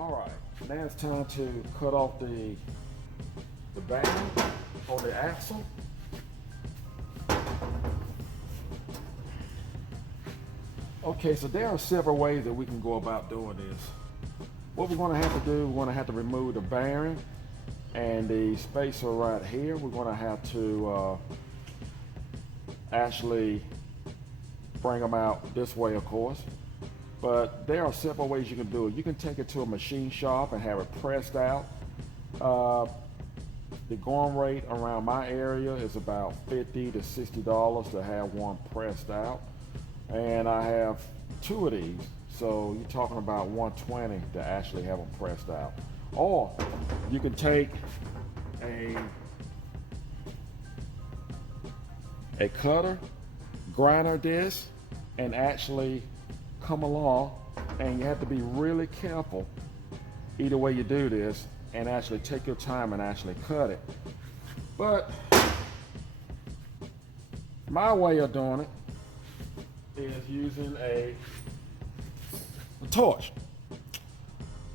Alright, now it's time to cut off the bearing on the axle. Okay, so there are several ways that we can go about doing this. What we're going to have to do, we're going to have to remove the bearing and the spacer right here. We're going to have to actually bring them out this way, of course. But there are several ways you can do it. You can take it to a machine shop and have it pressed out. The going rate around my area is about $50 to $60 to have one pressed out. And I have two of these, so you're talking about $120 to actually have them pressed out. Or you can take a cutter, grinder disc, and actually come along, and you have to be really careful either way you do this, and actually take your time and actually cut it. But my way of doing it is using a torch.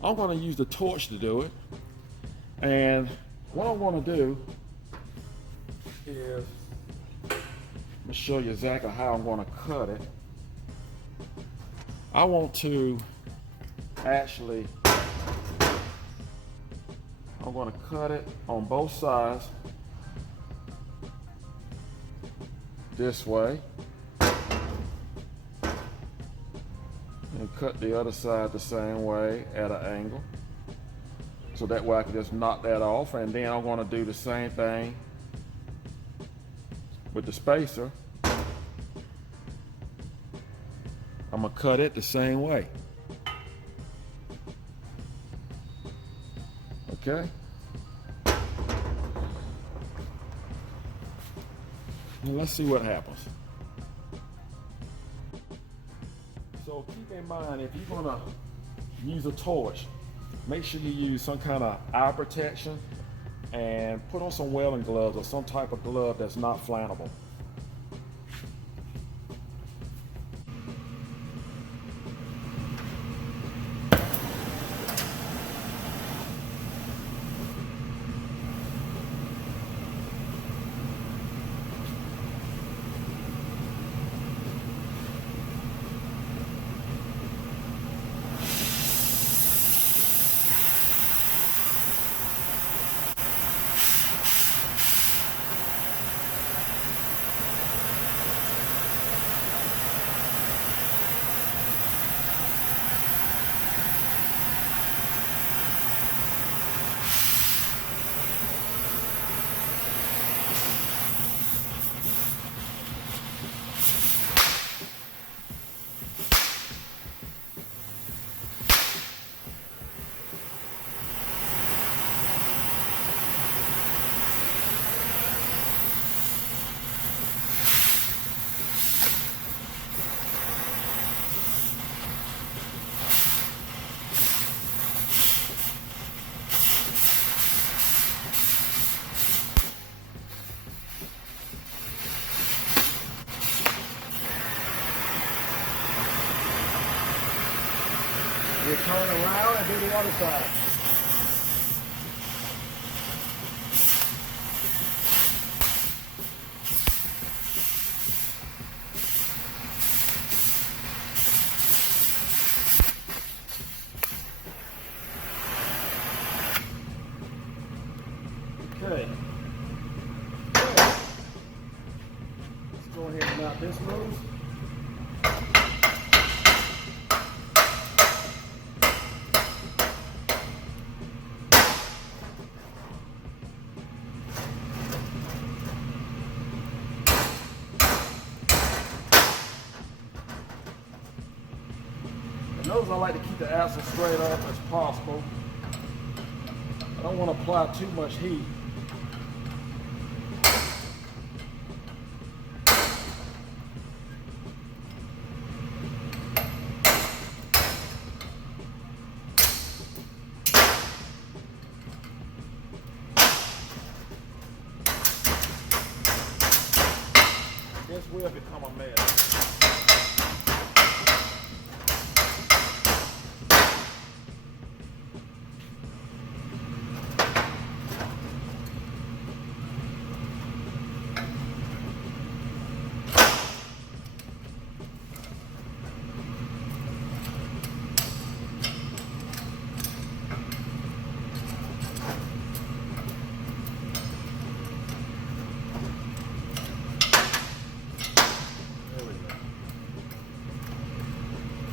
I'm going to use the torch to do it, and what I'm going to do is, let me show you exactly how I'm going to cut it. I want to actually, I'm going to cut it on both sides this way, and cut the other side the same way at an angle, so that way I can just knock that off. And then I'm going to do the same thing with the spacer. I'm going to cut it the same way. Okay? And let's see what happens. So keep in mind, if you're going to use a torch, make sure you use some kind of eye protection and put on some welding gloves or some type of glove that's not flammable. You turn around and do the other side. Okay. Let's go ahead and knock this loose. Notice I like to keep the axle straight up as possible. I don't want to apply too much heat. This will become a mess.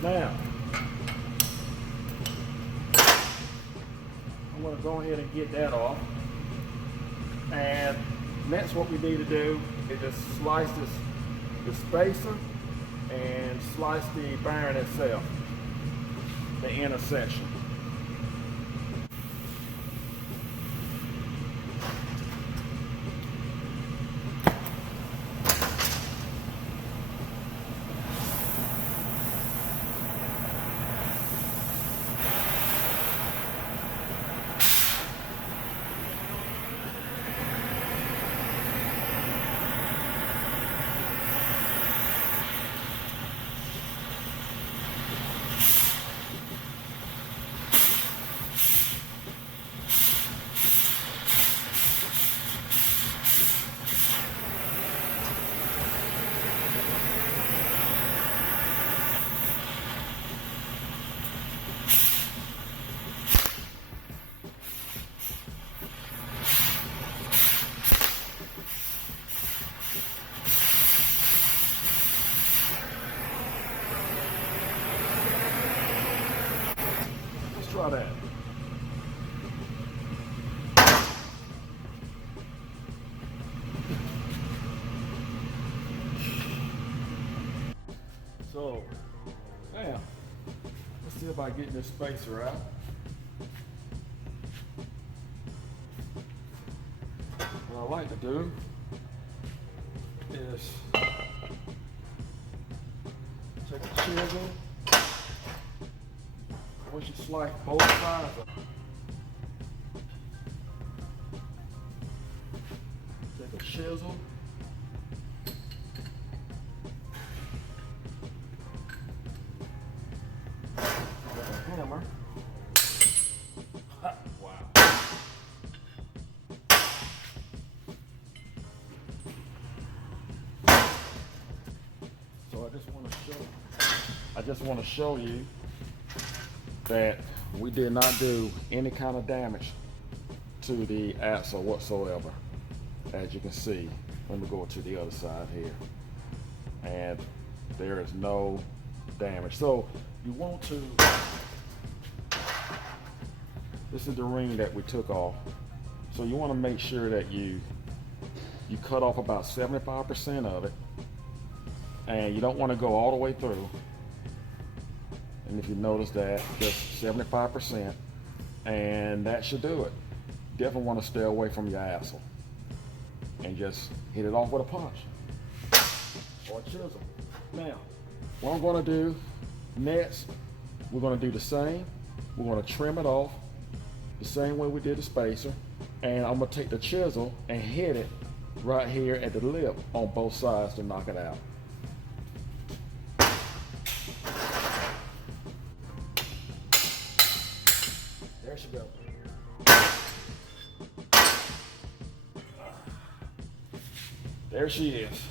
Now, I'm going to go ahead and get that off. And next what we need to do is just slice the spacer and slice the bearing itself, the inner section. Try that. So, now, let's see about getting this spacer out. What I like to do is take a chisel. Once you slice both sides up, take a chisel, with a hammer. Wow. So I just want to show you that we did not do any kind of damage to the axle whatsoever. As you can see, let me go to the other side here, and there is no damage. So you want to, this is the ring that we took off, so you want to make sure that you cut off about 75% of it, and you don't want to go all the way through. And if you notice that, just 75%, and that should do it. Definitely want to stay away from your axle and just hit it off with a punch or a chisel. Now, what I'm going to do next, we're going to do the same. We're going to trim it off the same way we did the spacer, and I'm going to take the chisel and hit it right here at the lip on both sides to knock it out. There she goes. There she is.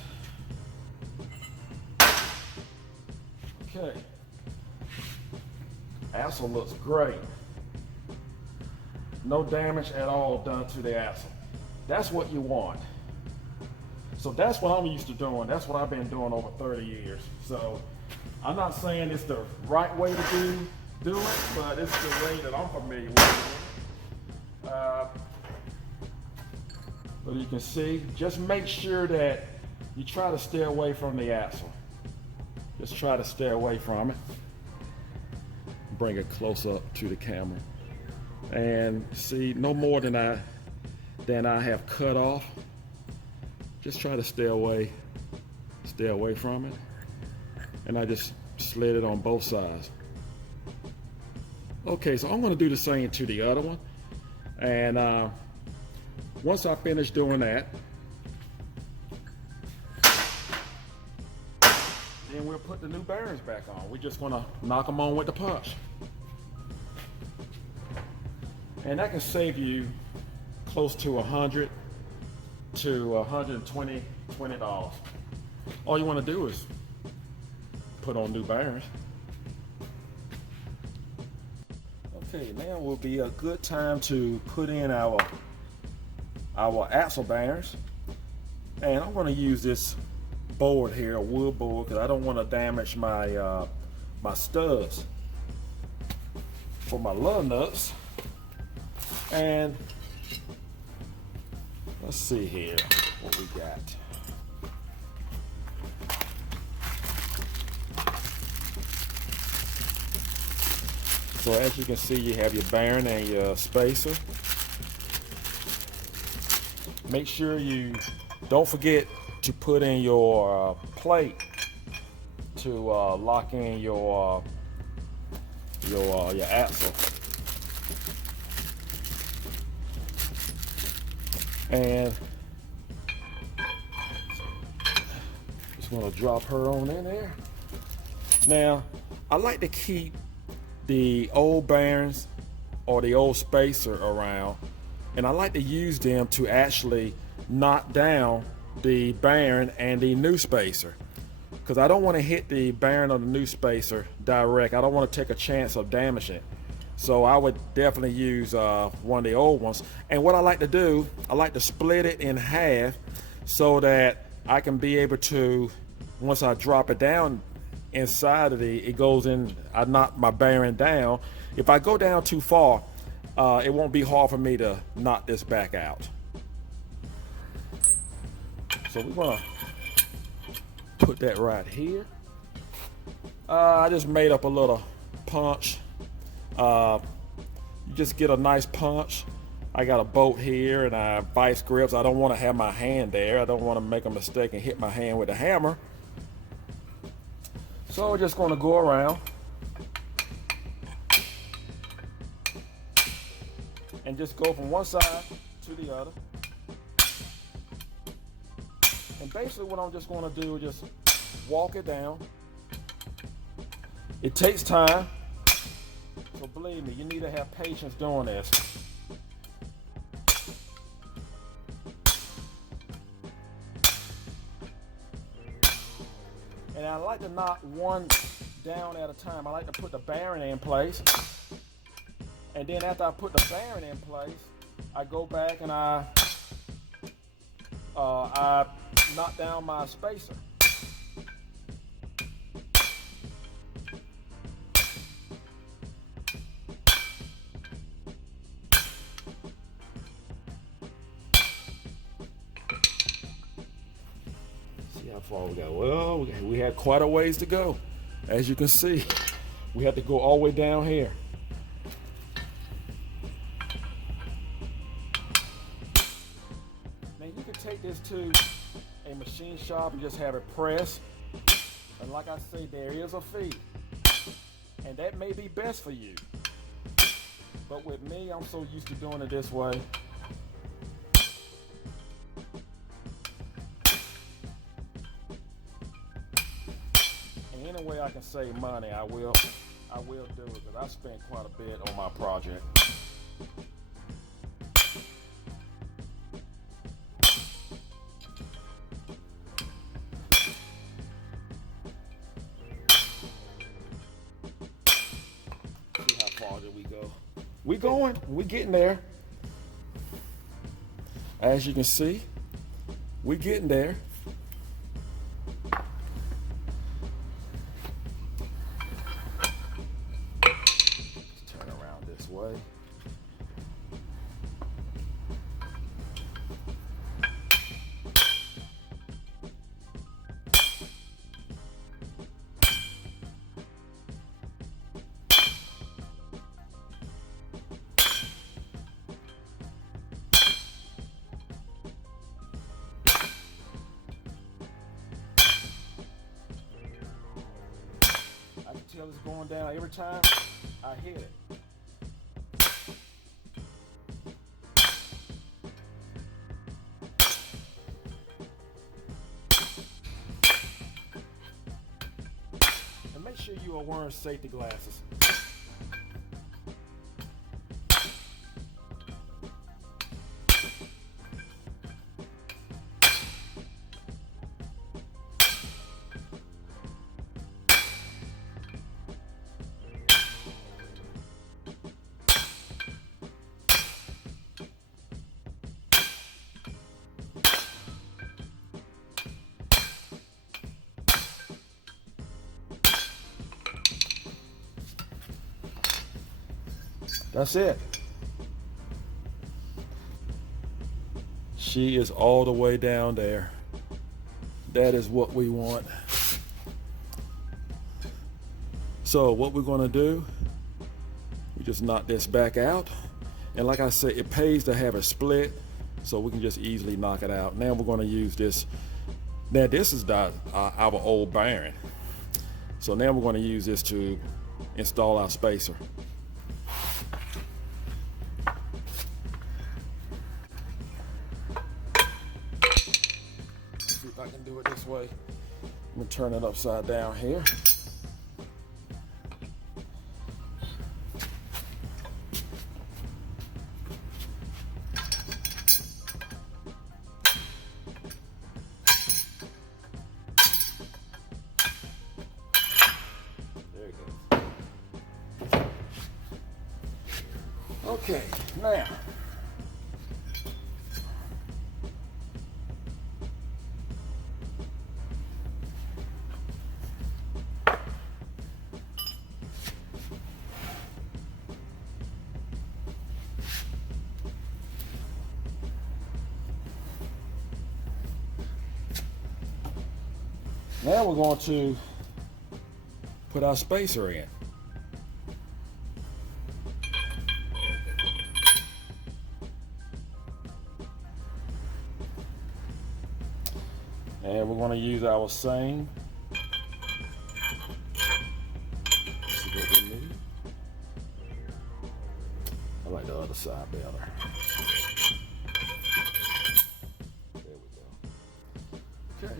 Okay. Axle looks great. No damage at all done to the axle. That's what you want. So that's what I'm used to doing. That's what I've been doing over 30 years. So I'm not saying it's the right way to do it, but it's the way that I'm familiar with it. But you can see, just make sure that you try to stay away from the axle. Just try to stay away from it. Bring it close up to the camera. And see, no more than I have cut off. Just try to stay away from it. And I just slid it on both sides. Okay, so I'm going to do the same to the other one. And once I finish doing that, then we'll put the new bearings back on. We're just going to knock them on with the punch. And that can save you close to $100 to $120. All you want to do is put on new bearings. Okay, now will be a good time to put in our axle bearings. And I'm going to use this board here, a wood board, because I don't want to damage my my studs for my lug nuts. And let's see here what we got. So as you can see, you have your bearing and your spacer. Make sure you don't forget to put in your plate to lock in your axle. And just gonna drop her on in there. Now, I like to keep the old bearings or the old spacer around, and I like to use them to actually knock down the bearing and the new spacer, because I don't want to hit the bearing on the new spacer direct. I don't want to take a chance of damaging it. So I would definitely use one of the old ones. And what I like to do, I like to split it in half so that I can be able to, once I drop it down inside of it goes in, I knock my bearing down. If I go down too far, it won't be hard for me to knock this back out. So we're gonna put that right here. I just made up a little punch. You just get a nice punch. I got a bolt here and I vice grips. I don't want to have my hand there. I don't want to make a mistake and hit my hand with a hammer. So we're just going to go around and just go from one side to the other. And basically what I'm just going to do is just walk it down. It takes time, so believe me, you need to have patience doing this. And I like to knock one down at a time. I like to put the bearing in place. And then after I put the bearing in place, I go back and I knock down my spacer. How far we got? Well, we had quite a ways to go. As you can see, we had to go all the way down here. Now you can take this to a machine shop and just have it pressed. And like I say, there is a fee. And that may be best for you. But with me, I'm so used to doing it this way. Any way I can save money, I will do it, because I spent quite a bit on my project. See how far did we go? We're getting there. As you can see, we're getting there. Way. I can tell it's going down every time I hit it. Make sure you are wearing safety glasses. That's it. She is all the way down there. That is what we want. So what we're gonna do, we just knock this back out. And like I said, it pays to have it split, so we can just easily knock it out. Now we're gonna use this. Now this is our old bearing. So now we're gonna use this to install our spacer. See if I can do it this way. I'm gonna turn it upside down here. Okay, now we're going to put our spacer in. And we're going to use our same. See what we need. I like the other side better. There we go. Okay.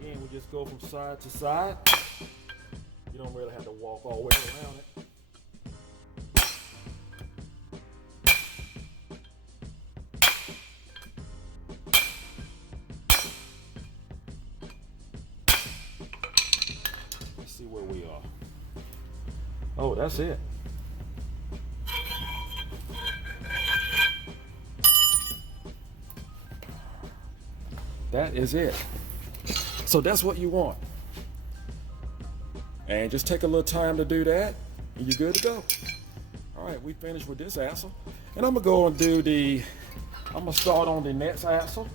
Again, we just go from side to side. You don't really have to walk all the way around it. Let's see where we are. Oh, that's it. That is it. So that's what you want. And just take a little time to do that, and you're good to go. All right, we finished with this axle. And I'm gonna go and I'm gonna start on the next axle.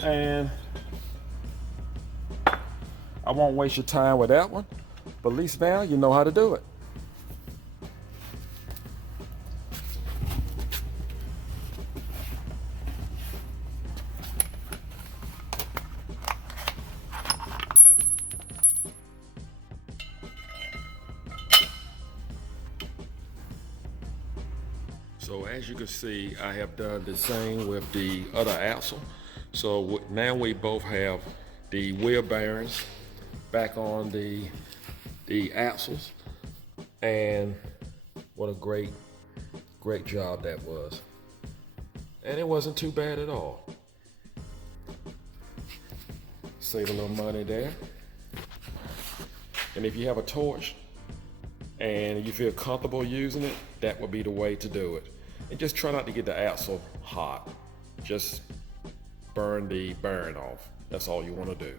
And I won't waste your time with that one, but at least now you know how to do it. So as you can see, I have done the same with the other axle. So now we both have the wheel bearings back on the axles, and what a great job that was. And it wasn't too bad at all. Save a little money there. And if you have a torch and you feel comfortable using it, that would be the way to do it. And just try not to get the axle hot. Just burn the bearing off. That's all you want to do.